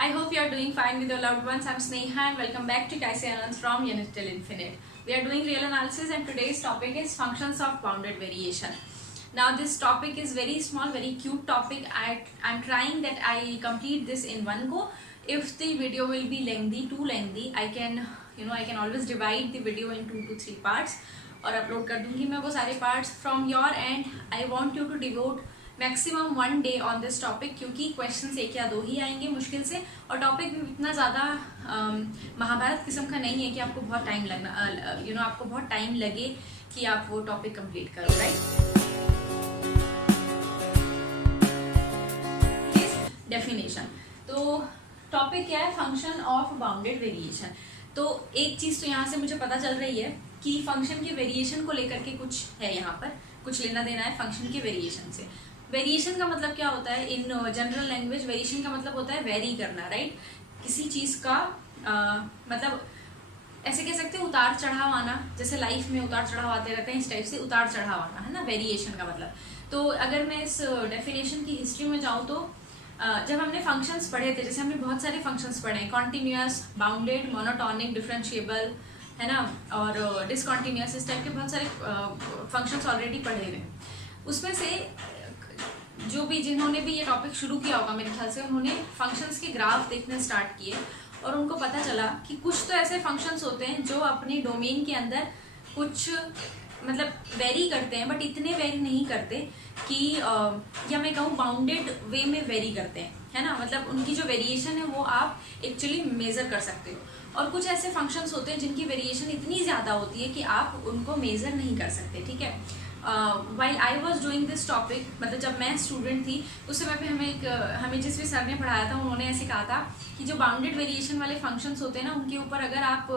I hope you are doing fine with your loved ones. I'm Sneha and welcome back to Kaise Anand from Unit Till Infinite. We are doing real analysis and today's topic is functions of bounded variation. Now this topic is very small, very cute topic. I'm trying that I complete this in one go. If the video will be lengthy, too lengthy, I can always divide the video in 2 to 3 parts और upload कर दूंगी मैं वो सारे parts from your end. I want you to devote maximum 1 day on this topic क्योंकि questions 1 या 2 ही आएंगे मुश्किल से और टॉपिक भी इतना ज़्यादा महाभारत किस्म का नहीं है कि आपको बहुत टाइम लगना आपको बहुत टाइम लगे कि आप वो टॉपिक कंप्लीट करो, राइट. डेफिनेशन. तो टॉपिक क्या है? Function of bounded variation. तो एक चीज़ तो यहाँ से मुझे पता चल रही है कि फंक्शन के वेरिएशन को लेकर के कुछ है, यहाँ पर कुछ लेना देना है फंक्शन के वेरिएशन से. वेरिएशन का मतलब क्या होता है इन जनरल लैंग्वेज? वेरिएशन का मतलब होता है वेरी करना, राइट. किसी चीज का मतलब ऐसे कह सकते हैं उतार चढ़ाव आना, जैसे लाइफ में उतार चढ़ाव आते रहते हैं, इस टाइप से उतार चढ़ाव आना है ना वेरिएशन का मतलब. तो अगर मैं इस डेफिनेशन की हिस्ट्री में जाऊँ तो जब हमने फंक्शंस पढ़े थे, जैसे हमने बहुत सारे फंक्शंस पढ़े हैं, कॉन्टिन्यूअस, बाउंडेड, मोनोटॉनिक, डिफरेंशिएबल, है ना, और डिसकॉन्टिन्यूअस, इस टाइप के बहुत सारे फंक्शंस ऑलरेडी पढ़े हुए हैं. उसमें से जो भी जिन्होंने भी ये टॉपिक शुरू किया होगा मेरे ख्याल से, उन्होंने फंक्शंस के ग्राफ देखने स्टार्ट किए और उनको पता चला कि कुछ तो ऐसे फंक्शंस होते हैं जो अपने डोमेन के अंदर कुछ मतलब वेरी करते हैं, बट इतने वेरी नहीं करते कि या मैं कहूँ बाउंडेड वे में वेरी करते हैं, है ना. मतलब उनकी जो वेरिएशन है वो आप एक्चुअली मेजर कर सकते हो. और कुछ ऐसे फंक्शंस होते हैं जिनकी वेरिएशन इतनी ज़्यादा होती है कि आप उनको मेजर नहीं कर सकते, ठीक है. While I was doing this topic, मतलब जब मैं स्टूडेंट थी उस समय पे हमें जिस भी सर ने पढ़ाया था उन्होंने ऐसे कहा था कि जो बाउंडेड वेरिएशन वाले फंक्शंस होते हैं ना, उनके ऊपर अगर आप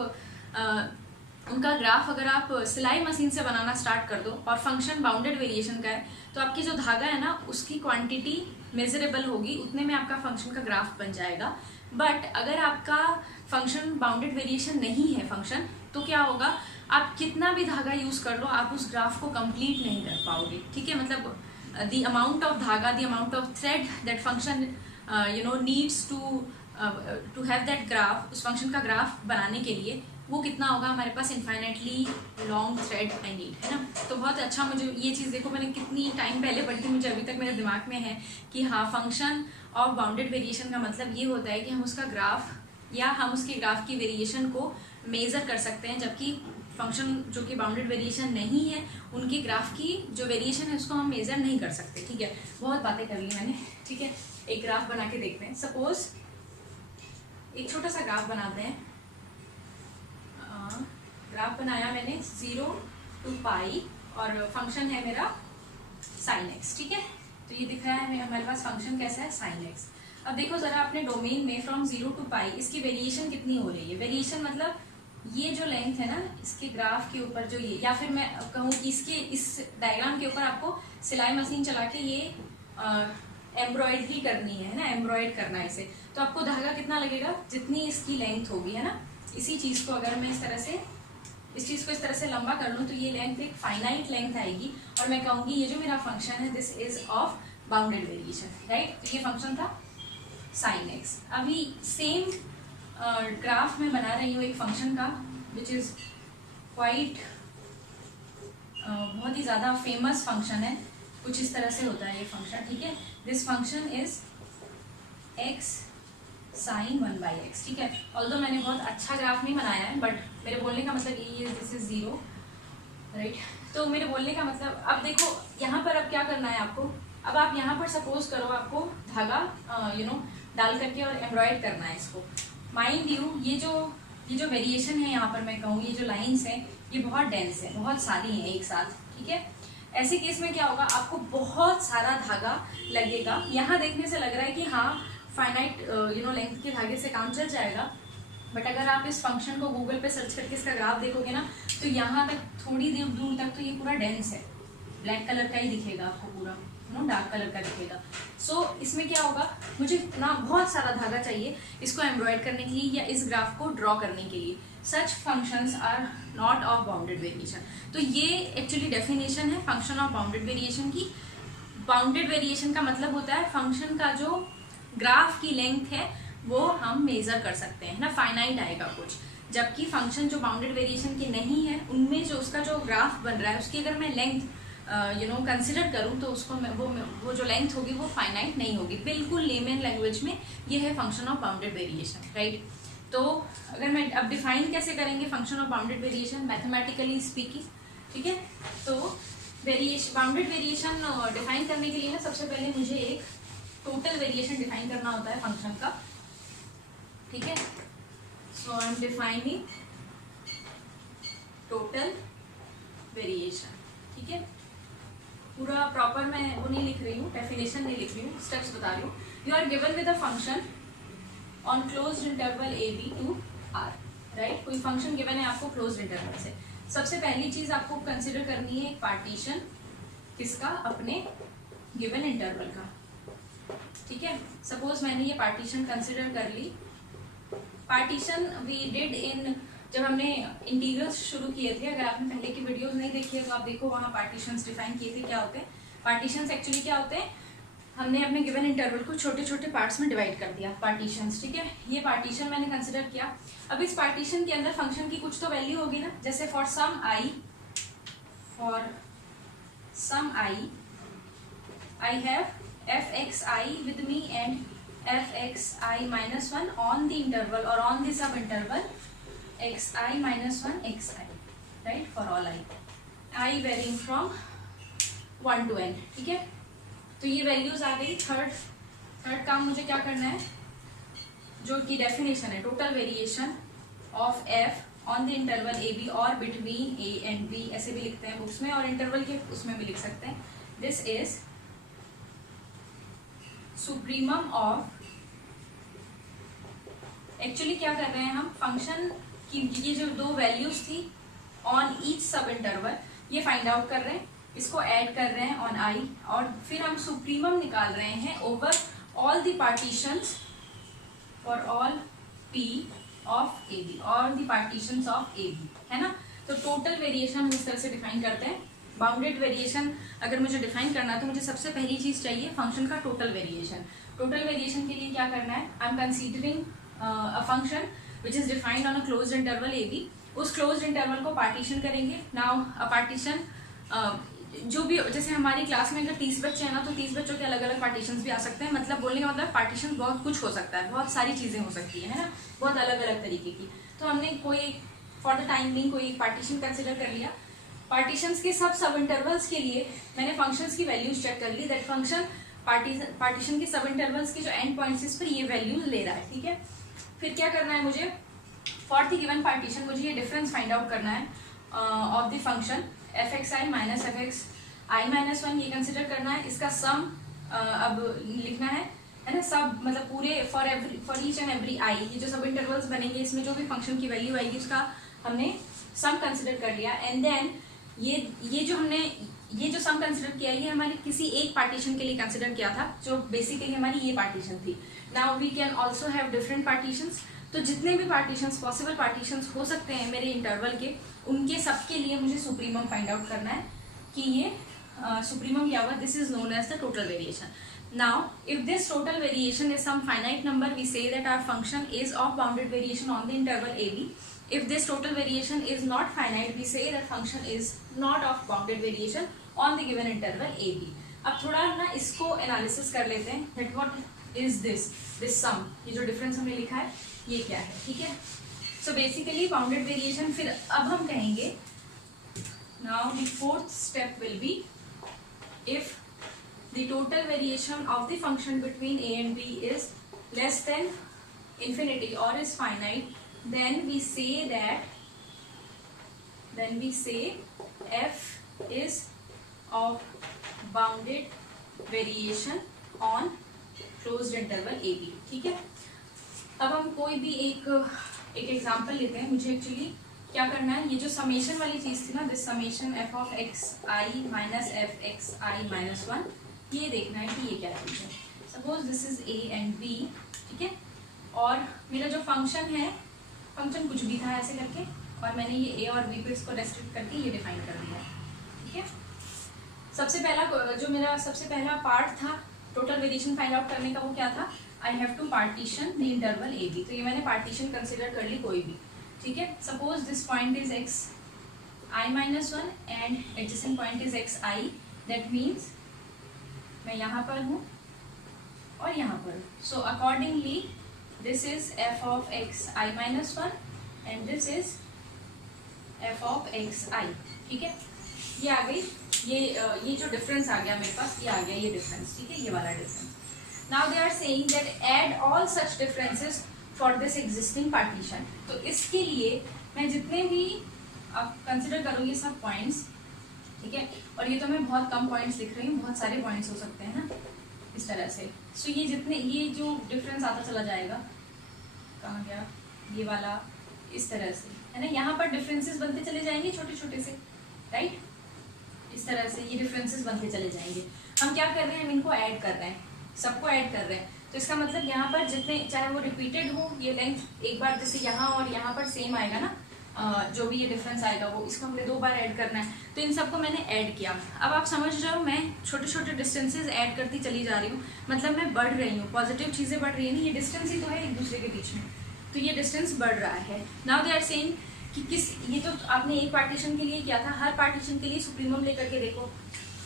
उनका ग्राफ अगर आप सिलाई मशीन से बनाना स्टार्ट कर दो और फंक्शन बाउंडेड वेरिएशन का है तो आपकी जो धागा है ना उसकी क्वांटिटी मेजरेबल होगी, उतने में आपका फंक्शन का ग्राफ बन जाएगा. बट अगर आपका फंक्शन बाउंडेड वेरिएशन नहीं है फंक्शन, तो क्या होगा, आप कितना भी धागा यूज कर लो आप उस ग्राफ को कंप्लीट नहीं कर पाओगे, ठीक है. मतलब the amount of dhaga, the amount of thread that function needs to have that graph, उस फंक्शन का ग्राफ बनाने के लिए वो कितना होगा, हमारे पास infinitely long thread I need, है ना. तो बहुत अच्छा, मुझे ये चीज़ देखो मैंने कितनी टाइम पहले पढ़ी थी, मुझे अभी तक मेरे दिमाग में है कि हाँ, फंक्शन ऑफ बाउंडेड वेरिएशन का मतलब ये होता है कि हम उसका ग्राफ या हम उसके ग्राफ की वेरिएशन को मेज़र कर सकते हैं, जबकि फंक्शन जो कि बाउंडेड वेरिएशन नहीं है उनके ग्राफ की जो वेरिएशन है उसको हम मेज़र नहीं कर सकते, ठीक है. बहुत बातें कर ली मैंने, ठीक है. एक ग्राफ बना के देखते हैं. सपोज एक छोटा सा ग्राफ बनाते हैं. ग्राफ बनाया मैंने 0 to पाई और फंक्शन है मेरा sin x, ठीक है. तो ये दिख रहा है हमारे पास फंक्शन कैसा है, sin x. अब देखो जरा अपने डोमेन में फ्रॉम 0 to पाई इसकी वेरिएशन कितनी हो रही है. वेरिएशन मतलब ये जो लेंथ है ना इसके ग्राफ के ऊपर जो ये, या फिर मैं कहूँ कि इसके इस डायग्राम के ऊपर आपको सिलाई मशीन चला के ये एम्ब्रॉयडरी करनी है ना, एम्ब्रॉयड करना है इसे, तो आपको धागा कितना लगेगा, जितनी इसकी लेंथ होगी, है ना. इसी चीज़ को अगर मैं इस चीज़ को इस तरह से लंबा कर लूँ तो ये लेंथ एक फाइनाइट लेंथ आएगी और मैं कहूँगी ये जो मेरा फंक्शन है this is of bounded variation, right. तो ये फंक्शन था sin x. अभी सेम ग्राफ में बना रही हूँ एक फंक्शन का विच इज क्वाइट बहुत ही ज़्यादा फेमस फंक्शन है. कुछ इस तरह से होता है ये फंक्शन, ठीक है. This function is x sin 1/x, ठीक है. ऑल्दो मैंने बहुत अच्छा ग्राफ नहीं बनाया है, बट मेरे बोलने का मतलब ये दिस इज 0, राइट. तो मेरे बोलने का मतलब अब देखो यहाँ पर अब क्या करना है आपको. अब आप यहाँ पर सपोज करो आपको धागा डाल करके और एम्ब्रॉयड करना है इसको. माइंड यू ये जो वेरिएशन है यहाँ पर, मैं कहूँ ये जो लाइन्स हैं ये बहुत डेंस है, बहुत सारी हैं एक साथ, ठीक है. ऐसे केस में क्या होगा, आपको बहुत सारा धागा लगेगा. यहाँ देखने से लग रहा है कि हाँ फाइनाइट लेंथ के धागे से काम चल जाएगा, बट अगर आप इस फंक्शन को गूगल पे सर्च करके इसका ग्राफ देखोगे ना तो यहाँ तक थोड़ी देर दूर तक तो ये पूरा डेंस है, ब्लैक कलर का ही दिखेगा आपको, पूरा डार्क कलर का दिखेगा. सो इसमें क्या होगा, मुझे इतना बहुत सारा धागा चाहिए इसको एम्ब्रॉयड करने के लिए या इस ग्राफ को ड्रॉ करने के लिए. Such functions are not of bounded variation. तो ये एक्चुअली डेफिनेशन है फंक्शन ऑफ बाउंडेड वेरिएशन की. बाउंडेड वेरिएशन का मतलब होता है फंक्शन का जो ग्राफ की लेंथ है वो हम मेजर कर सकते हैं ना, फाइनाइट आएगा कुछ। जबकि फंक्शन जो बाउंडेड वेरिएशन के नहीं है उनमें जो उसका जो ग्राफ बन रहा है उसकी अगर मैं लेंथ कंसिडर करूं तो उसको वो जो लेंथ होगी वो फाइनाइट नहीं होगी। बिल्कुल लेमन लैंग्वेज में ये है function of bounded variation, right. तो अगर मैं अब डिफाइन कैसे करेंगे function of bounded variation mathematically speaking, ठीक है। तो बाउंडेड वेरिएशन डिफाइन करने के लिए ना सबसे पहले मुझे एक टोटल वेरिएशन डिफाइन करना होता है फंक्शन का, ठीक है। So I am defining total variation, ठीक है। पूरा प्रॉपर मैं वो नहीं लिख रही हूँ, डेफिनेशन नहीं लिख रही हूँ, स्टेप्स बता रही हूँ। You are given with a function on closed interval A B to R, right. कोई फंक्शन गिवन है आपको क्लोज्ड इंटरवल से। सबसे पहली चीज आपको कंसिडर करनी है एक पार्टीशन, किसका, अपने गिवन इंटरवल का, ठीक है। सपोज मैंने ये पार्टीशन कंसिडर कर ली। पार्टीशन वी डिड इन, जब हमने इंटीग्रल्स शुरू किए थे, अगर आपने पहले की वीडियोस नहीं देखी है तो आप देखो, वहाँ पार्टीशंस डिफाइन किए थे क्या होते हैं। पार्टीशंस एक्चुअली क्या होते हैं, हमने अपने गिवन इंटरवल को छोटे छोटे पार्ट्स में डिवाइड कर दिया, पार्टीशंस, ठीक है। ये पार्टीशन मैंने कंसिडर किया। अब इस पार्टीशन के अंदर फंक्शन की कुछ तो वैल्यू होगी ना, जैसे for some I I have fxi with me and fxi minus 1 on the interval or on the sub interval xi minus 1 xi, right, for all I varying from 1 to n, ठीक है। तो ये values आ गई। Third काम मुझे क्या करना है, जो कि डेफिनेशन है total variation of f on the interval A B और बिटवीन a एंड b, ऐसे भी लिखते हैं बुक्स में और इंटरवल के उसमें भी लिख सकते हैं। This is supremum of, actually क्या कर रहे हैं हम, फंक्शन की ये जो दो वैल्यूज थी ऑन ईच सब इंटरवल ये फाइंड आउट कर रहे हैं, इसको ऐड कर रहे हैं ऑन आई, और फिर हम सुप्रीमम निकाल रहे हैं over all the partitions for all P of A B और the partitions of A B, है ना। तो टोटल वेरिएशन हम इस तरह से डिफाइन करते हैं। बाउंडेड वेरिएशन अगर मुझे डिफाइन करना है तो मुझे सबसे पहली चीज चाहिए फंक्शन का टोटल वेरिएशन। टोटल वेरिएशन के लिए क्या करना है, I am considering a function which is defined on a closed interval A B. उस क्लोज्ड इंटरवल को पार्टीशन करेंगे। नाउ अ पार्टीशन जो भी, जैसे हमारी क्लास में अगर 30 बच्चे हैं ना तो 30 बच्चों के अलग अलग पार्टीशन भी आ सकते हैं। मतलब बोलने का मतलब पार्टीशन बहुत कुछ हो सकता है, बहुत सारी चीजें हो सकती है ना, बहुत अलग अलग तरीके की। तो हमने कोई फॉर द टाइम बिंग कोई पार्टीशन कंसिडर कर लिया। पार्टीशंस के सब इंटरवल्स के लिए मैंने फंक्शंस की वैल्यूज चेक कर ली। दैट फंक्शन पार्टीशन के सब इंटरवल्स के जो एंड पॉइंट्स इस पर ये वैल्यूज ले रहा है, ठीक है। फिर क्या करना है मुझे, फॉर द गिवन पार्टीशन मुझे ये डिफरेंस फाइंड आउट करना है of the function fxi minus fxi minus 1, ये कंसिडर करना है। इसका सम अब लिखना है ना, सब मतलब पूरे for each and every I, ये जो सब इंटरवल्स बनेंगे इसमें जो भी फंक्शन की वैल्यू आएगी उसका हमने सम कंसिडर कर लिया। एंड देन ये जो हमने ये जो सम कंसिडर किया ये हमारे किसी एक पार्टीशन के लिए कंसिडर किया था, जो बेसिकली हमारी ये पार्टीशन थी। Now we can also have different partitions. तो जितने भी पार्टीशंस पॉसिबल पार्टीशंस हो सकते हैं मेरे इंटरवल के, उनके सबके लिए मुझे सुप्रीमम फाइंड आउट करना है कि ये सुप्रीमम क्या हुआ। This is known as the total variation. Now if this total variation is some finite number, we say that our function is of bounded variation on the interval A B. If this total variation is not finite, we say that function is not of bounded variation on the given interval a b. अब थोड़ा ना इसको analysis कर लेते हैं that what is this sum, ये जो difference हमने लिखा है ये क्या है, ठीक है। So basically bounded variation, फिर अब हम कहेंगे now the fourth step will be if the total variation of the function between a and b is less than infinity or is finite, then we say f is of bounded variation on closed interval a b, ठीक है। अब हम कोई भी एक example लेते हैं। मुझे एक्चुअली क्या करना है, ये जो समेशन वाली चीज थी ना, this summation f of xi minus F x I minus 1, ये देखना है कि ये क्या चीज है। Suppose this is a and b, ठीक है। और मेरा जो फंक्शन है, फंक्शन कुछ भी था ऐसे करके, और मैंने ये a और b पे इसको रेस्ट्रिक्ट करके ये डिफाइन कर दिया है, ठीक है। सबसे पहला पार्ट था टोटल वेरिएशन फाइंड आउट करने का, वो क्या था, I have to partition the interval A B. तो ये मैंने पार्टीशन कंसिडर कर ली कोई भी, ठीक है। Suppose this point is X I minus one and adjacent point is X I, that means मैं यहाँ पर हूँ और यहाँ पर। So accordingly this is F of X I minus one and this is F of X I, ठीक है। ये आ गई, ये जो डिफरेंस आ गया मेरे पास, ये आ गया ये डिफरेंस, ठीक है, ये वाला difference. Now they are saying that add all such differences for this existing partition. तो इसके लिए मैं जितने भी अब कंसिडर करूँगी सब पॉइंट्स, ठीक है, और ये तो मैं बहुत कम पॉइंट्स लिख रही हूँ, बहुत सारे पॉइंट्स हो सकते हैं ना इस तरह से। सो ये जितने, ये जो डिफरेंस आता चला जाएगा, कहाँ गया ये वाला, इस तरह से है ना, यहाँ पर डिफरेंसेस बनते चले जाएंगे छोटे छोटे से, राइट, इस तरह से ये डिफरेंसेस बनते चले जाएंगे। हम क्या कर रहे हैं, हम इनको ऐड कर रहे हैं, सबको ऐड कर रहे हैं। तो इसका मतलब यहाँ पर जितने, चाहे वो रिपीटेड हो, ये लेंथ एक बार जैसे यहाँ और यहाँ पर सेम आएगा ना, जो भी ये डिफरेंस आएगा वो, इसको हमने 2 बार ऐड करना है। तो इन सबको मैंने ऐड किया। अब आप समझ रहे हो, मैं छोटे छोटे डिस्टेंसेज ऐड करती चली जा रही हूँ, मतलब मैं बढ़ रही हूँ, पॉजिटिव चीज़ें बढ़ रही है ना, ये डिस्टेंस ही तो है एक दूसरे के बीच में, तो ये डिस्टेंस बढ़ रहा है। नाउ दे आर सेइंग कि किस, ये तो आपने एक पार्टीशन के लिए किया था, हर पार्टीशन के लिए सुप्रीमम लेकर के देखो।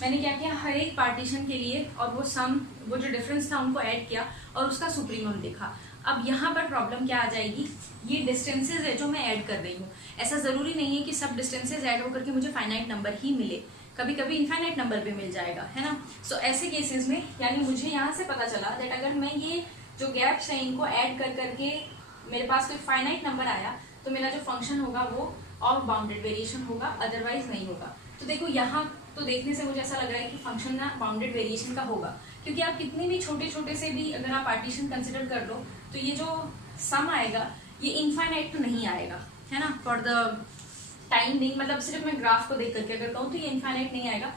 मैंने क्या किया, हर एक पार्टीशन के लिए और वो सम, वो जो डिफरेंस था उनको ऐड किया और उसका सुप्रीमम देखा। अब यहाँ पर प्रॉब्लम क्या आ जाएगी, ये डिस्टेंसेज है जो मैं ऐड कर रही हूँ, ऐसा ज़रूरी नहीं है कि सब डिस्टेंसेज ऐड होकर के मुझे फाइनाइट नंबर ही मिले, कभी कभी इनफाइनाइट नंबर भी मिल जाएगा, है ना। सो ऐसे केसेस में, यानी मुझे यहाँ से पता चला दैट अगर मैं ये जो गैप्स हैं इनको ऐड कर करके मेरे पास कोई फाइनाइट नंबर आया, तो मेरा जो फंक्शन होगा वो ऑफ बाउंडेड वेरिएशन होगा, अदरवाइज नहीं होगा। तो देखो यहाँ तो देखने से मुझे ऐसा लग रहा है कि फंक्शन ना बाउंडेड वेरिएशन का होगा, क्योंकि आप कितने भी छोटे छोटे से भी अगर आप पार्टीशन कंसिडर कर लो, तो ये जो सम आएगा ये इनफाइनाइट तो नहीं आएगा, है ना, फॉर द टाइम बिंग। मतलब सिर्फ मैं ग्राफ को देख करके अगर कहूँ तो ये इनफाइनाइट नहीं आएगा,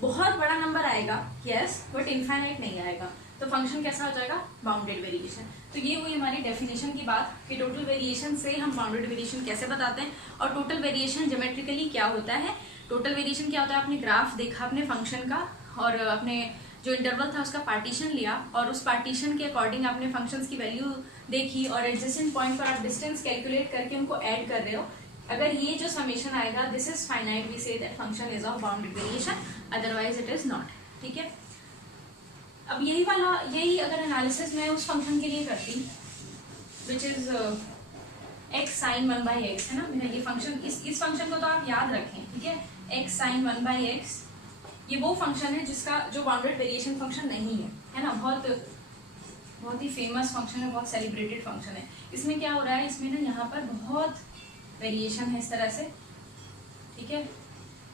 बहुत बड़ा नंबर आएगा यस, बट इनफाइनाइट नहीं आएगा। तो फंक्शन कैसा हो जाएगा, बाउंडेड वेरिएशन। तो ये हुई हमारी डेफिनेशन की बात कि टोटल वेरिएशन से हम बाउंडेड वेरिएशन कैसे बताते हैं, और टोटल वेरिएशन ज्योमेट्रिकली क्या होता है। टोटल वेरिएशन क्या होता है, आपने ग्राफ देखा अपने फंक्शन का और अपने जो इंटरवल था उसका पार्टीशन लिया, और उस पार्टीशन के अकॉर्डिंग आपने फंक्शंस की वैल्यू देखी, और एडजेसेंट पॉइंट पर आप डिस्टेंस कैलकुलेट करके उनको ऐड कर रहे हो। अगर ये जो समेशन आएगा this is finite, we say that function is of bounded variation, otherwise it is not, ठीक है। अब यही अगर एनालिसिस मैं उस फंक्शन के लिए करती which is x sine 1/x, है ना, मेरा ये फंक्शन, इस फंक्शन को तो आप याद रखें, ठीक है, एक्स साइन 1/x, ये वो फंक्शन है जिसका जो बाउंडेड वेरिएशन फंक्शन नहीं है ना, बहुत ही फेमस फंक्शन है, बहुत सेलिब्रेटेड फंक्शन है। इसमें क्या हो रहा है, इसमें ना यहाँ पर बहुत वेरिएशन है इस तरह से, ठीक है,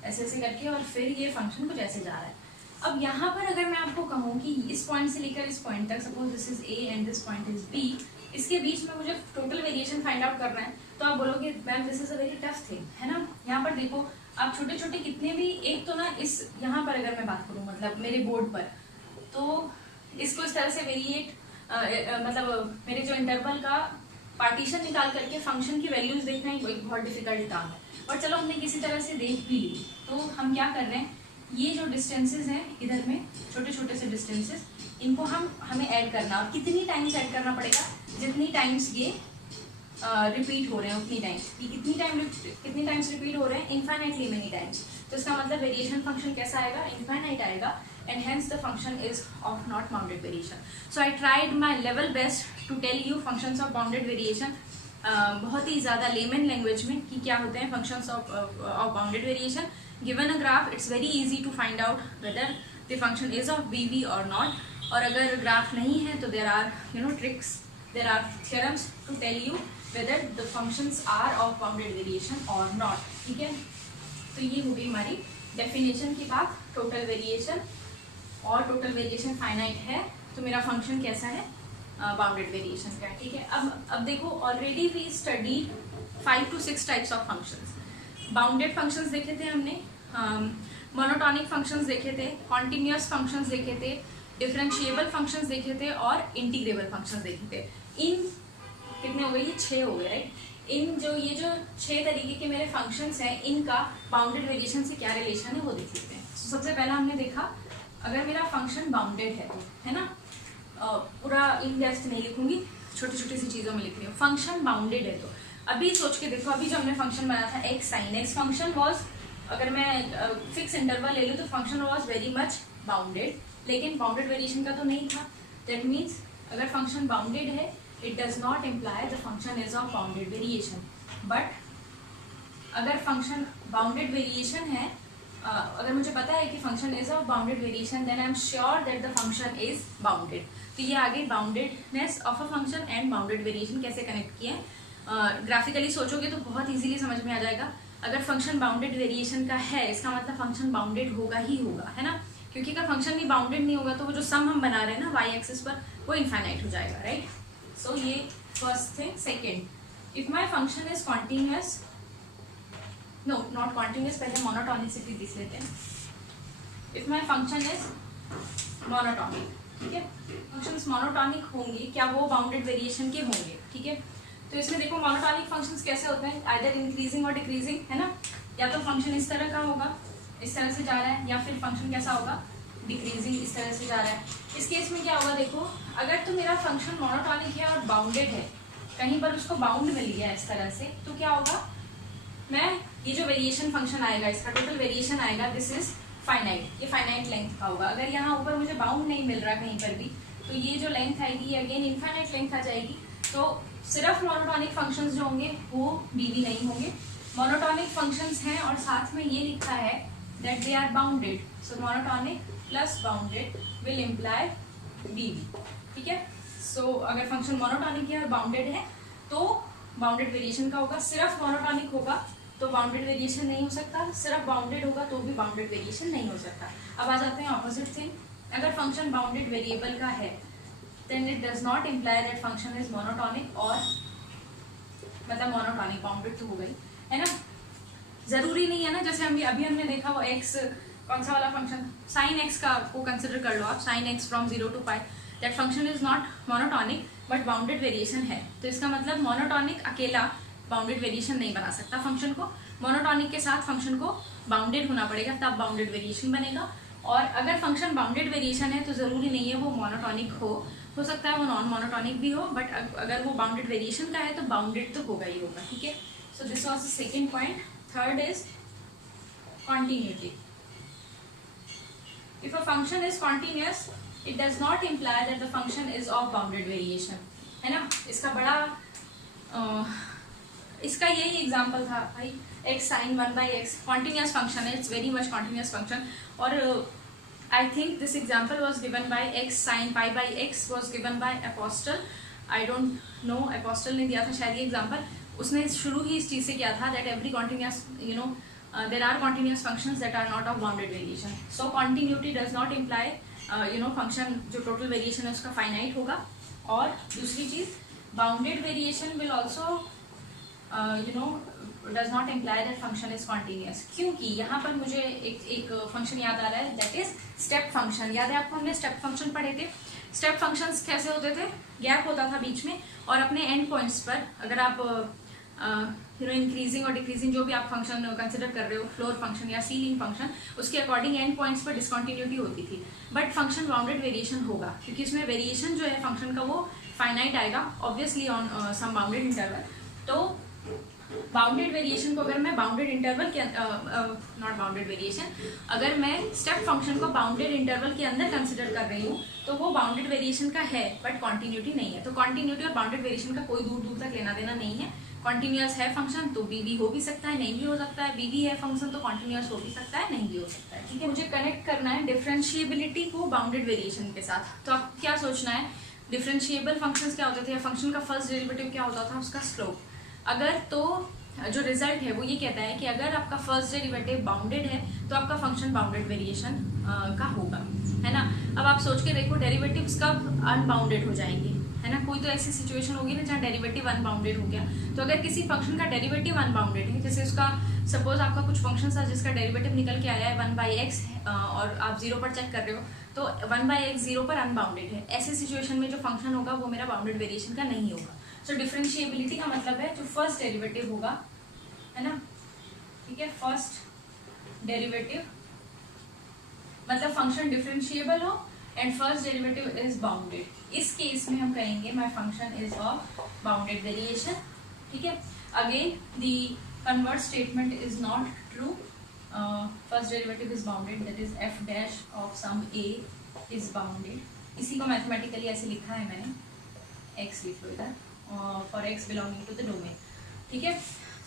ऐसे ऐसे करके, और फिर ये फंक्शन कुछ ऐसे जा रहा है। अब यहाँ पर अगर मैं आपको कहूँ कि इस पॉइंट से लेकर इस पॉइंट तक, suppose this is A and this point is B, इसके बीच में मुझे टोटल वेरिएशन फाइंड आउट करना है, तो आप बोलोगे ma'am this is a very tough thing, है ना। यहाँ पर देखो आप छोटे छोटे कितने भी, एक तो ना इस यहाँ पर अगर मैं बात करूँ मतलब मेरे बोर्ड पर, तो इसको इस तरह से वेरिएट मतलब मेरे जो इंटरवल का पार्टीशन निकाल करके फंक्शन की वैल्यूज देखना ही एक बहुत डिफिकल्ट काम है, और चलो हमने किसी तरह से देख भी ली। तो हम क्या कर रहे हैं, ये जो डिस्टेंसेस हैं इधर में छोटे छोटे से डिस्टेंसेस, इनको हमें ऐड करना, और कितनी टाइम्स ऐड करना पड़ेगा, जितनी टाइम्स ये रिपीट हो रहे हैं उतनी टाइम्स, ये कितनी टाइम्स रिपीट हो रहे हैं, इनफाइनाइटली मेनी टाइम्स। तो इसका मतलब वेरिएशन फंक्शन कैसा आएगा, इनफाइनाइट आएगा, and hence the function is of not bounded variation. So I tried my level best to tell you functions of bounded variation, बहुत ही ज़्यादा लेमन लैंग्वेज में कि क्या होते हैं functions of bounded variation. Given a graph, it's very easy to find out whether the function is of BV or not. और अगर graph नहीं है तो there are tricks, there are theorems to tell you whether the functions are of bounded variation or not. ठीक है, तो ये हो गई हमारी डेफिनेशन की बात, टोटल वेरिएशन, और टोटल वेरिएशन फाइनाइट है तो मेरा फंक्शन कैसा है, बाउंडेड वेरिएशन का, ठीक है। अब देखो already we study 5 to 6 types of functions. Bounded functions देखे थे हमने, मोनोटॉनिक फंक्शंस देखे थे, कॉन्टिन्यूअस फंक्शंस देखे थे, डिफरेंशिएबल फंक्शंस देखे थे, और इंटीग्रेबल फंक्शंस देखे थे। इन कितने हो गए, ये 6 हो गए, राइट। ये जो 6 तरीके के मेरे फंक्शंस हैं, इनका बाउंडेड वेरिएशन से क्या रिलेशन है वो देख सकते हैं। सबसे पहला हमने देखा, अगर मेरा फंक्शन बाउंडेड है तो, है ना, पूरा इन डेप्थ नहीं लिखूंगी, छोटी छोटी सी चीजों में लिख रही हूँ। फंक्शन बाउंडेड है तो अभी सोच के देखो, अभी जो हमने फंक्शन बनाया था x sine x, function was, अगर मैं फिक्स इंटरवल ले लूँ तो function was very much bounded, लेकिन बाउंडेड वेरिएशन का तो नहीं था। दैट मीन्स अगर फंक्शन बाउंडेड है it does not imply the function is of bounded variation. But अगर फंक्शन बाउंडेड वेरिएशन है, अगर मुझे पता है कि function is of bounded variation, then I am sure that the function is bounded. तो ये आगे boundedness of a function and bounded variation कैसे कनेक्ट किए, ग्राफिकली सोचोगे तो बहुत इजीली समझ में आ जाएगा। अगर फंक्शन बाउंडेड वेरिएशन का है इसका मतलब फंक्शन बाउंडेड होगा ही होगा, है ना, क्योंकि अगर फंक्शन भी बाउंडेड नहीं होगा तो वो जो सम हम बना रहे हैं ना वाई एक्सिस पर, वो इनफाइनाइट हो जाएगा, राइट। सो ये first thing. Second, if my function is continuous, no not continuous, पहले मोनोटोनिसिटी देख लेते हैं। If my function is monotonic, ठीक है, फंक्शंस मोनोटॉनिक होंगे, क्या वो बाउंडेड वेरिएशन के होंगे, ठीक है। तो इसमें देखो मोनोटॉनिक फंक्शंस कैसे होते हैं, आइदर इंक्रीजिंग और डिक्रीजिंग, है ना, या तो फंक्शन इस तरह का होगा, इस तरह से जा रहा है, या फिर फंक्शन कैसा होगा, डिक्रीजिंग, इस तरह से जा रहा है। इस केस में क्या होगा, देखो अगर तो मेरा फंक्शन मोनोटॉनिक है और बाउंडेड है, कहीं पर उसको बाउंड मिल गया इस तरह से, तो क्या होगा, मैं ये जो वेरिएशन फंक्शन आएगा, इसका टोटल वेरिएशन आएगा, दिस इज फाइनाइट, ये फाइनाइट लेंथ का होगा। अगर यहाँ ऊपर मुझे बाउंड नहीं मिल रहा कहीं पर भी, तो ये जो लेंथ आएगी अगेन इनफाइनाइट लेंथ आ जाएगी। तो सिर्फ मोनोटॉनिक फंक्शंस जो होंगे वो बीवी नहीं होंगे, मोनोटॉनिक फंक्शंस हैं और साथ में ये लिखा है that they are bounded, so monotonic plus bounded will imply BV, ठीक है। सो अगर फंक्शन मोनोटॉनिक है और बाउंडेड है तो बाउंडेड वेरिएशन का होगा, सिर्फ मोनोटॉनिक होगा तो बाउंडेड वेरिएशन नहीं हो सकता, सिर्फ बाउंडेड होगा तो भी बाउंडेड वेरिएशन नहीं हो सकता। अब आ जाते हैं ऑपोजिट थिंग, अगर फंक्शन बाउंडेड वेरिएबल का है then it does not imply that function is monotonic, और मतलब मोनोटॉनिक, बाउंडेड तो हो गई, है ना। जरूरी नहीं है ना, जैसे अभी हमने देखा वो एक्स, कौन सा वाला फंक्शन, साइन एक्स का को कंसिडर कर लो आप, sine x from 0 to pi, that function is not monotonic but bounded variation है। तो इसका मतलब मोनोटॉनिक अकेला बाउंडेड वेरिएशन नहीं बना सकता फंक्शन को, मोनोटॉनिक के साथ फंक्शन को बाउंडेड होना पड़ेगा तब बाउंडेड वेरिएशन बनेगा। और अगर फंक्शन बाउंडेड वेरिएशन है तो जरूरी नहीं है वो मोनोटॉनिक हो सकता है वो नॉन मोनोटॉनिक भी हो, बट अगर वो बाउंडेड वेरिएशन का है तो बाउंडेड तो होगा ही होगा, ठीक है। So this was the second point. Third is continuity. If a function is continuous it does not imply that the function is of bounded variation, है ना। इसका बड़ा इसका यही एग्जाम्पल था भाई, X sine 1/x continuous function है, it's very much continuous function. और I think this example was given by X sine π/x was given by Apostol, I don't know, Apostol ने दिया था शायद ये एग्जाम्पल, उसने शुरू ही इस चीज से किया था that every continuous, you know, there are continuous functions that are not of bounded variation. So continuity does not imply, you know, function जो टोटल वेरिएशन है उसका फाइनाइट होगा। और दूसरी चीज, bounded variation will also you know does not imply that function is continuous, क्योंकि यहाँ पर मुझे एक फंक्शन याद आ रहा है दैट इज स्टेप फंक्शन। याद है आपको, हमने स्टेप फंक्शन पढ़े थे। स्टेप फंक्शंस कैसे होते थे, गैप होता था बीच में, और अपने एंड पॉइंट्स पर अगर आप यू नो इंक्रीजिंग और डिक्रीजिंग जो भी आप फंक्शन कंसिडर कर रहे हो, फ्लोर फंक्शन या सीलिंग फंक्शन, उसके अकॉर्डिंग एंड पॉइंट्स पर डिसकंटिन्यूटी होती थी। बट फंक्शन बाउंडेड वेरिएशन होगा क्योंकि इसमें वेरिएशन जो है फंक्शन का वो फाइनाइट आएगा obviously on some bounded interval. तो बाउंडेड वेरिएशन को अगर मैं बाउंडेड इंटरवल के नॉट बाउंडेड वेरिएशन, अगर मैं स्टेप फंक्शन को बाउंडेड इंटरवल के अंदर कंसिडर कर रही हूँ तो वो बाउंडेड वेरिएशन का है बट कॉन्टिन्यूटी नहीं है। तो कॉन्टिन्यूटी और बाउंडेड वेरिएशन का कोई दूर दूर तक लेना देना नहीं है। कॉन्टिन्यूअस है फंक्शन तो बीवी हो भी सकता है, नहीं भी हो सकता है, बीवी है फंक्शन तो कॉन्टिन्यूअस हो भी सकता है, नहीं भी हो सकता है, ठीक है। मुझे कनेक्ट करना है डिफरेंशिएबिलिटी को बाउंडेड वेरिएशन के साथ। तो आप क्या सोचना है, डिफरेंशिएबल फंक्शंस क्या होते थे, फंक्शन का फर्स्ट डेरिवेटिव क्या होता था, उसका स्लोप। अगर तो जो रिजल्ट है वो ये कहता है कि अगर आपका फर्स्ट डेरिवेटिव बाउंडेड है तो आपका फंक्शन बाउंडेड वेरिएशन का होगा, है ना। अब आप सोच के देखो डेरिवेटिव्स कब अनबाउंडेड हो जाएंगे, है ना। कोई तो ऐसी सिचुएशन होगी ना जहाँ डेरिवेटिव अनबाउंडेड हो गया। तो अगर किसी फंक्शन का डेरिवेटिव अनबाउंडेड है, जैसे उसका सपोज आपका कुछ फंक्शन था जिसका डेरिवेटिव निकल के आया है 1/x और आप 0 पर चेक कर रहे हो तो 1/x 0 पर अनबाउंडेड है, ऐसे सिचुएशन में जो फंक्शन होगा वो मेरा बाउंडेड वेरिएशन का नहीं होगा। सो डिफरेंशिएबिलिटी का मतलब है जो फर्स्ट डेरिवेटिव होगा, है ना, ठीक है। फर्स्ट डेरिवेटिव मतलब फंक्शन डिफरेंशिएबल हो and first derivative is bounded. इस केस में हम कहेंगे my function is of bounded variation. ठीक है, again the convert statement is not true. First derivative is bounded, that is f dash of some a is bounded. इसी को mathematically ऐसे लिखा है मैंने, एक्स लिख लो इधर, for x belonging to the domain. ठीक है,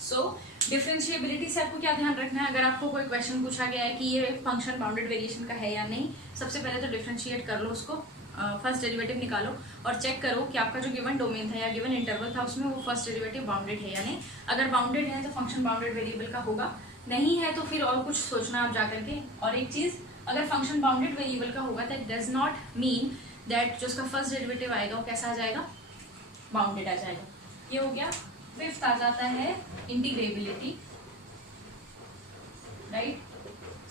सो डिफरेंशिएबिलिटी से आपको क्या ध्यान रखना है, अगर आपको कोई क्वेश्चन पूछा गया है कि ये फंक्शन बाउंडेड वेरिएशन का है या नहीं, सबसे पहले तो डिफरेंशिएट कर लो उसको, फर्स्ट डेरिवेटिव निकालो और चेक करो कि आपका जो गिवन डोमेन था या गिवन इंटरवल था उसमें वो फर्स्ट डेरिवेटिव बाउंडेड है या नहीं। अगर बाउंडेड है तो फंक्शन बाउंडेड वेरिएबल का होगा, नहीं है तो फिर और कुछ सोचना आप जाकर के। और एक चीज, अगर फंक्शन बाउंडेड वेरिएबल का होगा that does not mean that जो उसका फर्स्ट डेरिवेटिव आएगा वो कैसा आ जाएगा, बाउंडेड आ जाएगा। ये हो गया। फिफ्थ आ जाता है इंटीग्रेबिलिटी, राइट।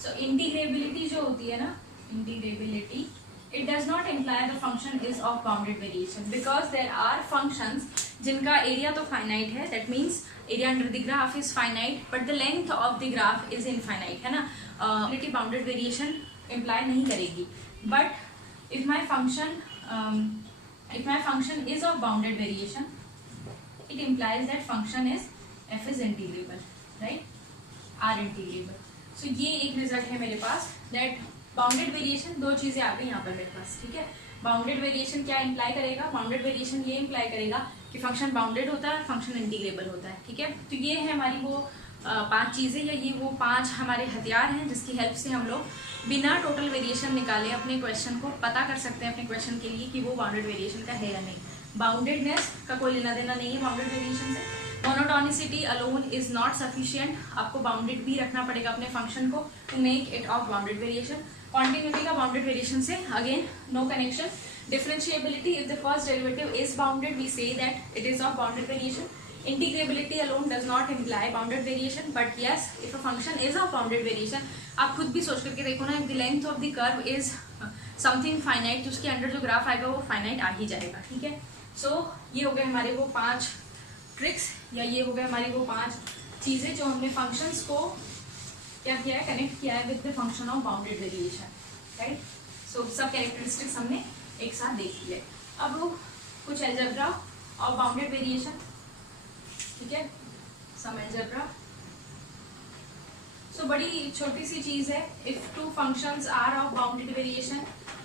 सो इंटीग्रेबिलिटी जो होती है ना, integrability, it does not imply the function is of bounded variation because there are functions जिनका एरिया तो फाइनाइट है, that means area under the graph is finite but the length of the graph is infinite, है ना। Bounded variation imply नहीं करेगी, but if my function is of bounded variation it implies that function is f is integrable, right, r integrable। so ये एक result है मेरे पास, that bounded variation, दो चीजें आ गई यहाँ पर मेरे पास। ठीक है, बाउंडेड वेरिएशन क्या इंप्लाई करेगा, बाउंडेड वेरिएशन ये इंप्लाई करेगा कि फंक्शन बाउंडेड होता है, फंक्शन इंटीग्रेबल होता है। ठीक है, तो ये है हमारी वो 5 चीजें, या ये वो 5 हमारे हथियार हैं जिसकी हेल्प से हम लोग बिना टोटल वेरिएशन निकाले अपने क्वेश्चन को पता कर सकते हैं अपने क्वेश्चन के लिए कि वो बाउंडेड वेरिएशन का है या नहीं। बाउंडेडनेस का कोई लेना देना नहीं है बाउंडेड वेरिएशन से। Monotonicity alone is not sufficient, आपको बाउंडेड भी रखना पड़ेगा अपने फंक्शन को to make it of bounded variation. Continuity का बाउंडेड वेरिएशन से again no connection. Differentiability, if the first derivative is bounded we say that it is of bounded variation. Integrability alone does not imply bounded variation, but yes if a function is of bounded variation, आप खुद भी सोच करके देखो ना, if the length of the curve is something finite तो उसके under जो ग्राफ आएगा वो फाइनाइट आ ही जाएगा। ठीक है, सो ये हो गए हमारे वो 5 ट्रिक्स, या ये हो गए हमारी वो 5 चीजें जो हमने फंक्शंस को क्या किया है, कनेक्ट किया है with the function of bounded variation, right. So सब कैरेक्टरिस्टिक्स हमने एक साथ देख लिए। अब कुछ अलजेब्रा ऑफ बाउंडेड वेरिएशन, ठीक है, सम अलजेब्रा। सो बड़ी छोटी सी चीज है, if 2 functions are of bounded variation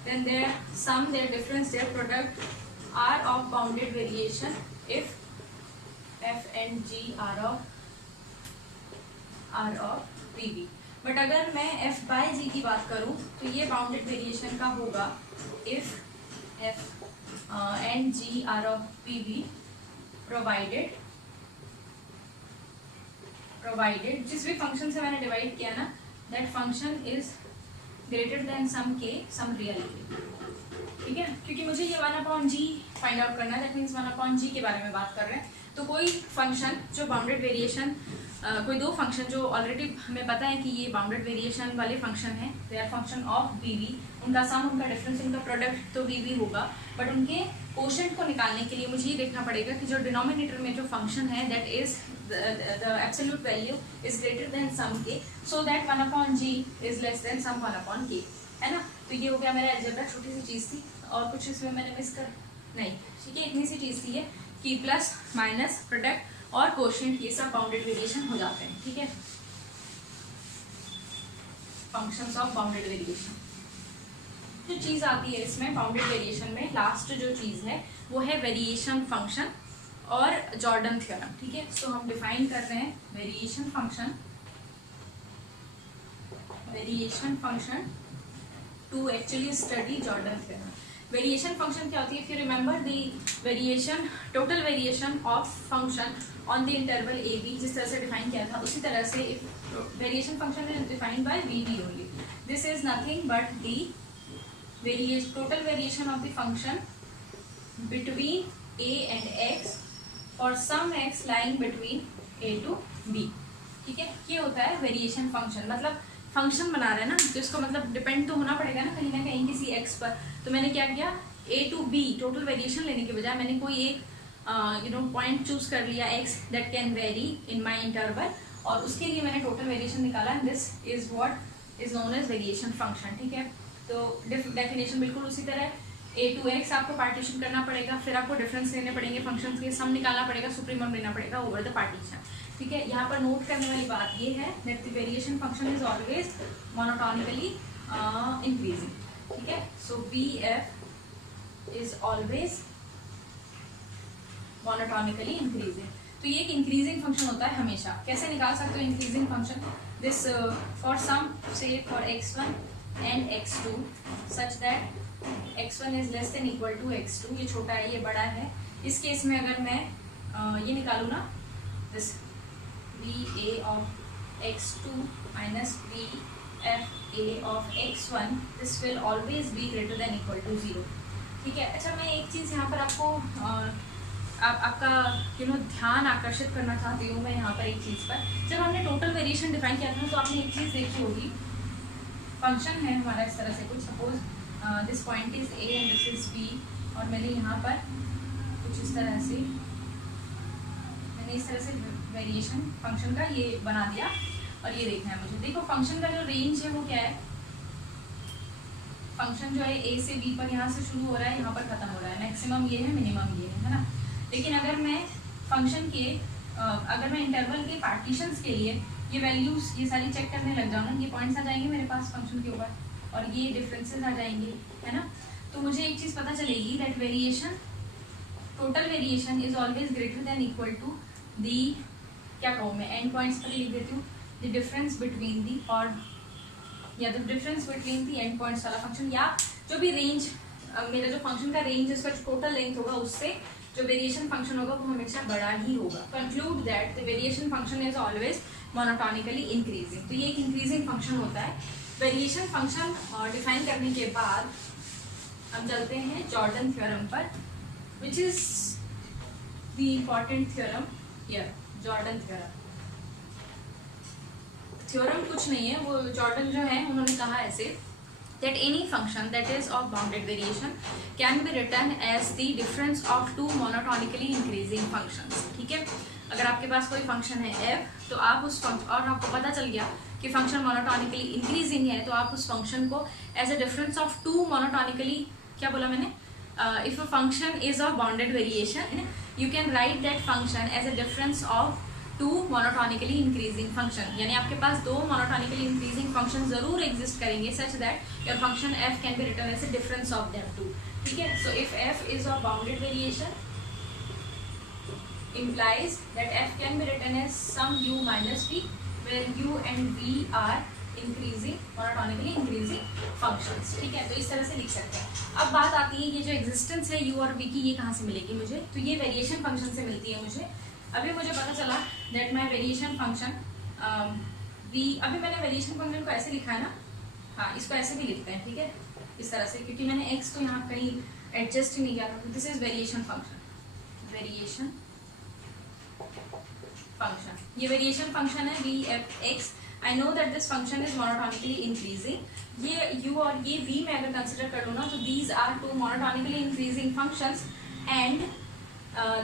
then their sum, their difference, their product are of bounded variation if f and g are of pb। But अगर मैं f by g की बात करूं तो ये बाउंडेड वेरिएशन का होगा if f and g are of pb provided जिस भी फंक्शन से मैंने डिवाइड किया ना, that function is greater than some k, some real k। ठीक है, क्योंकि मुझे ये 1/g फाइंड आउट करना है, दैट मीन्स 1/g के बारे में बात कर रहे हैं। तो कोई फंक्शन जो बाउंडेड वेरिएशन, कोई 2 फंक्शन जो ऑलरेडी हमें पता है कि ये बाउंडेड वेरिएशन वाले फंक्शन है, they are function of bb, उनका सम, उनका डिफरेंस, उनका प्रोडक्ट तो bb होगा, बट उनके कोशेंट को निकालने के लिए मुझे ये देखना पड़ेगा कि जो डिनोमिनेटर में जो फंक्शन है that is the absolute value is greater than some k, so that 1/g is less than some 1/k, है ना। तो ये हो गया मेरा अलजेब्रा, छोटी सी चीज थी, और कुछ इसमें मैंने मिस कर नहीं। ठीक है, इतनी सी चीज थी ये कि प्लस माइनस प्रोडक्ट और कोशेंट ये सब बाउंडेड वेरिएशन हो जाते हैं। ठीक है, फंक्शंस ऑफ बाउंडेड वेरिएशन। जो चीज आती है इसमें बाउंडेड वेरिएशन में, लास्ट जो चीज है वो है वेरिएशन फंक्शन और जॉर्डन थ्योरम। ठीक है, सो हम डिफाइन कर रहे हैं variation function to actually study Jordan theorem. Variation function क्या होती है, if you remember the variation, total variation of function on the interval A b, जिस तरह से डिफाइन किया था उसी तरह से if variation function is defined by v b only, this is nothing but the total variation of the function between a and x और सम x lying between a to b। ठीक है, ये होता है वेरिएशन फंक्शन। मतलब function बना रहे हैं ना, तो इसको मतलब डिपेंड तो होना पड़ेगा ना कहीं किसी x पर। तो मैंने क्या किया, a to b total variation लेने के बजाय मैंने कोई एक पॉइंट चूज कर लिया x that can vary in my interval, और उसके लिए मैंने टोटल वेरिएशन निकाला, and this is what is known as variation function. ठीक है, तो डेफिनेशन बिल्कुल उसी तरह a2x आपको पार्टीशन करना पड़ेगा, फिर आपको डिफरेंस लेने पड़ेंगे फंक्शंस के, सम निकालना पड़ेगा, सुप्रीमम लेना पड़ेगा ओवर द पार्टीशन। ठीक है, यहाँ पर नोट करने वाली बात ये है that the variation function is always monotonically increasing. ठीक है, सो bf is always monotonically increasing. तो ये एक इंक्रीजिंग फंक्शन होता है हमेशा। कैसे निकाल सकते हो increasing function? This for some say for x1 and x2 such that x1 is less than equal to x2, ये छोटा है ये बड़ा है। इस केस में अगर मैं ये निकालूँ ना, this va of x2 minus vfa of x1, this will always be greater than equal to 0। ठीक है, अच्छा मैं एक चीज़ यहाँ पर आपको आपका ध्यान आकर्षित करना चाहती हूँ मैं यहाँ पर एक चीज़ पर। जब हमने टोटल वेरिएशन डिफाइन किया था तो आपने एक चीज़ देखी होगी, फंक्शन है हमारा इस तरह से कुछ, suppose this point is a and this is b, और मैंने यहाँ पर कुछ इस तरह से वेरिएशन फंक्शन का ये बना दिया, और ये देखना है मुझे। देखो फंक्शन का जो रेंज है वो क्या है, फंक्शन जो है a से b पर यहाँ से शुरू हो रहा है, यहाँ पर खत्म हो रहा है, मैक्सिमम ये है मिनिमम ये है ना। लेकिन अगर मैं फंक्शन के अगर मैं इंटरवल के पार्टीशंस के लिए ये वैल्यूज ये सारी चेक करने लग जाऊँ ना, ये पॉइंट्स आ जाएंगे मेरे पास फंक्शन के ऊपर, और ये डिफरेंसेस आ जाएंगे, है ना। तो मुझे एक चीज़ पता चलेगी that variation, total variation is always greater than equal to the, क्या कहूँ मैं, एंड पॉइंट्स पर लिख देती हूँ, द डिफरेंस बिटवीन दी, और या the difference between the and points वाला फंक्शन, या जो भी रेंज मेरा जो फंक्शन का रेंज है उसका टोटल लेंथ होगा, उससे जो वेरिएशन फंक्शन होगा वो हमेशा बड़ा ही होगा। Conclude that the variation function is always monotonically increasing. तो ये एक इंक्रीजिंग फंक्शन होता है। वेरिएशन फंक्शन डिफाइन करने के बाद हम चलते हैं जॉर्डन थ्योरम पर, विच is the important theorem here, Jordan theorem. Theorem कुछ नहीं है, वो जॉर्डन जो है उन्होंने कहा ऐसे that any function that is of bounded variation can be written as the difference of two monotonically increasing functions। ठीक है, अगर आपके पास कोई फंक्शन है f, तो आप उस फंक्शन, और आपको पता चल गया कि फंक्शन मोनोटोनिकली इंक्रीजिंग है, तो आप उस फंक्शन को as a difference of two monotonically, क्या बोला मैंने, if a function is of bounded variation you can write that function as a difference of two monotonically increasing function. यानी आपके पास दो मोनोटोनिकली इंक्रीजिंग फंक्शन जरूर एग्जिस्ट करेंगे such that your function f can be written as a difference of them two. ठीक है, so if f is of bounded variation implies that f can be written as some u minus v where u and v are increasing monotonically increasing functions। ठीक है, तो इस तरह से लिख सकते हैं। अब बात आती है ये जो एग्जिस्टेंस है u और v की, ये कहाँ से मिलेगी मुझे? तो ये वेरिएशन फंक्शन से मिलती है मुझे। अभी मुझे पता चला that my variation function v, अभी मैंने वेरिएशन फंक्शन को ऐसे लिखा है ना, हाँ इसको ऐसे भी लिखते हैं, ठीक है, इस तरह से, क्योंकि मैंने x को यहाँ कहीं एडजस्ट ही नहीं किया था। This is variation function, variation function, ये वेरिएशन फंक्शन है v(f(x). I know that this function is monotonically increasing. ये u और ये v में अगर कंसिडर कर लो ना, तो these are two monotonically increasing functions and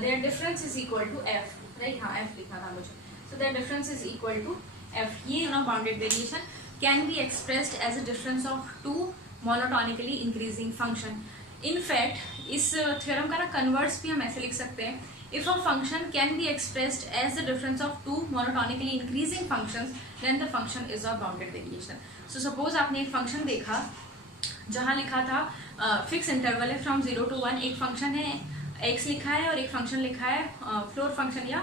their difference is equal to f, right, हाँ f लिखा था मुझे। So their difference is equal to f। ये ना bounded variation can be expressed as a difference of two monotonically increasing function. In fact इस theorem का ना converse भी हम ऐसे लिख सकते हैं, if a function can be expressed as the difference of two monotonically increasing functions then the function is of bounded variation। so suppose आपने एक function देखा जहाँ लिखा था फिक्स इंटरवल है फ्रॉम 0 to 1, एक फंक्शन है x लिखा है और एक फंक्शन लिखा है फ्लोर फंक्शन, या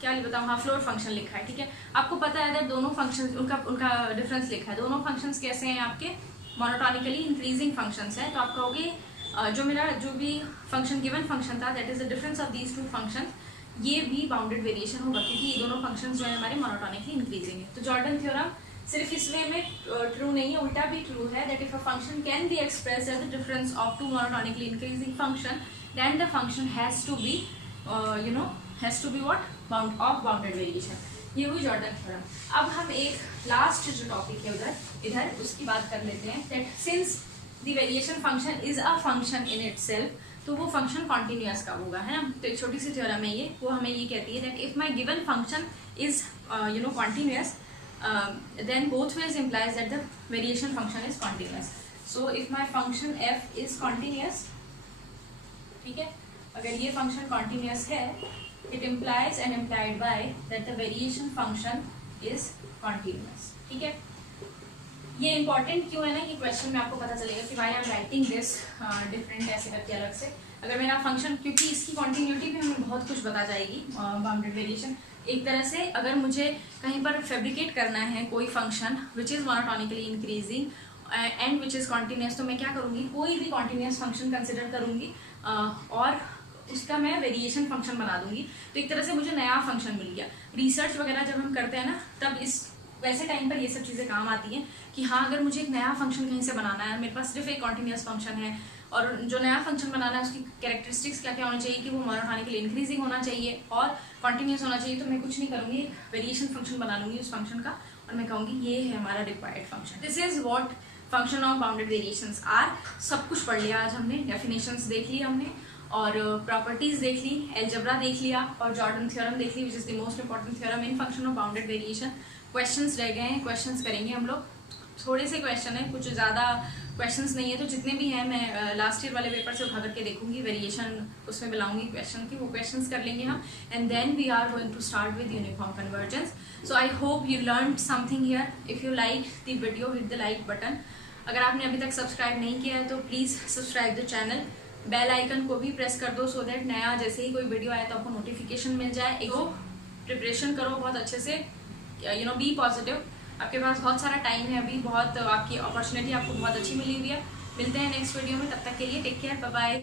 क्या बताऊँ, हाँ फ्लोर फंक्शन लिखा है। ठीक है, आपको पता है दैट दोनों फंक्शन उनका डिफरेंस लिखा है। दोनों फंक्शंस कैसे हैं आपके? मोनोटोनिकली इंक्रीजिंग फंक्शंस हैं। तो आप कहोगे जो भी फंक्शन गिवन फंक्शन था that is the difference of these two function, ये भी बाउंडेड वेरिएशन होगा क्योंकि ये दोनों फंक्शंस जो है हमारे मोनोटोनिकली इंक्रीजिंग है। तो जॉर्डन थ्योरम सिर्फ इस वे में ट्रू नहीं है, उल्टा भी ट्रू है, that if a function can be expressed as the difference of two monotonically increasing function then the function has to be what, bounded variation. ये हुई जॉर्डन थ्योरम। अब हम एक लास्ट जो टॉपिक है इधर उसकी बात कर लेते हैं, that since the variation function is a function in itself, तो वो फंक्शन कॉन्टिन्यूअस का होगा, है ना। तो एक छोटी सी थ्योरम है ये, वो हमें ये कहती है that if my given function is continuous then both ways implies that the variation function is continuous. So if my function f is continuous, ठीक है, अगर ये फंक्शन कॉन्टिन्यूस है, it implies and implied by that the variation function is continuous, ठीक है। ये important क्यों है ना, ये क्वेश्चन में आपको पता चलेगा कि why I am writing this different ऐसे करके अलग से। अगर मेरा फंक्शन, क्योंकि इसकी कॉन्टिन्यूटी भी हमें बहुत कुछ बता जाएगी, बाउंडेड वेरिएशन एक तरह से अगर मुझे कहीं पर फैब्रिकेट करना है कोई function which is monotonically increasing and which is continuous, तो मैं क्या करूँगी, कोई भी कॉन्टिन्यूस फंक्शन कंसिडर करूँगी और उसका मैं वेरिएशन फंक्शन बना दूंगी। तो एक तरह से मुझे नया फंक्शन मिल गया। रिसर्च वगैरह जब हम करते हैं ना, तब इस वैसे टाइम पर ये सब चीज़ें काम आती हैं कि हाँ, अगर मुझे एक नया फंक्शन कहीं से बनाना है, मेरे पास सिर्फ एक कॉन्टिन्यूस फंक्शन है और जो नया फंक्शन बनाना है उसकी कैरेक्टरिस्टिक्स क्या क्या होनी चाहिए कि वो मोनोटोनिकली इंक्रीजिंग होना चाहिए और कॉन्टिन्यूस होना चाहिए। तो मैं कुछ नहीं करूँगी, वेरिएशन फंक्शन बना लूँगी उस फंक्शन का और मैं कहूँगी ये है हमारा required function. This is what function of bounded variations are. सब कुछ पढ़ लिया आज हमने, डेफिनेशंस देख ली हमने और प्रॉपर्टीज देख ली, अलजेब्रा देख लिया और जॉर्डन थ्योरम देख ली, which is the most important theorem in function of bounded variation. Questions रह गए हैं, क्वेश्चंस करेंगे हम लोग, थोड़े से क्वेश्चन है, कुछ ज़्यादा क्वेश्चंस नहीं है, तो जितने भी हैं मैं लास्ट ईयर वाले पेपर से उठा करके देखूंगी, वेरिएशन उसमें बुलाऊंगी क्वेश्चन की, वो क्वेश्चंस कर लेंगे हम and then we are going to start with uniform convergence. So I hope you learn something here. If you like the video hit the like button. अगर आपने अभी तक सब्सक्राइब नहीं किया है तो please subscribe the channel, bell icon को भी प्रेस कर दो सो दैट नया जैसे ही कोई वीडियो आए तो आपको नोटिफिकेशन मिल जाए। एक प्रिपरेशन करो बहुत अच्छे से, यू नो, बी पॉजिटिव। आपके पास बहुत सारा टाइम है अभी, बहुत आपकी अपॉर्चुनिटी आपको बहुत अच्छी मिली हुई है। मिलते हैं नेक्स्ट वीडियो में, तब तक के लिए टेक केयर, बाय बाय।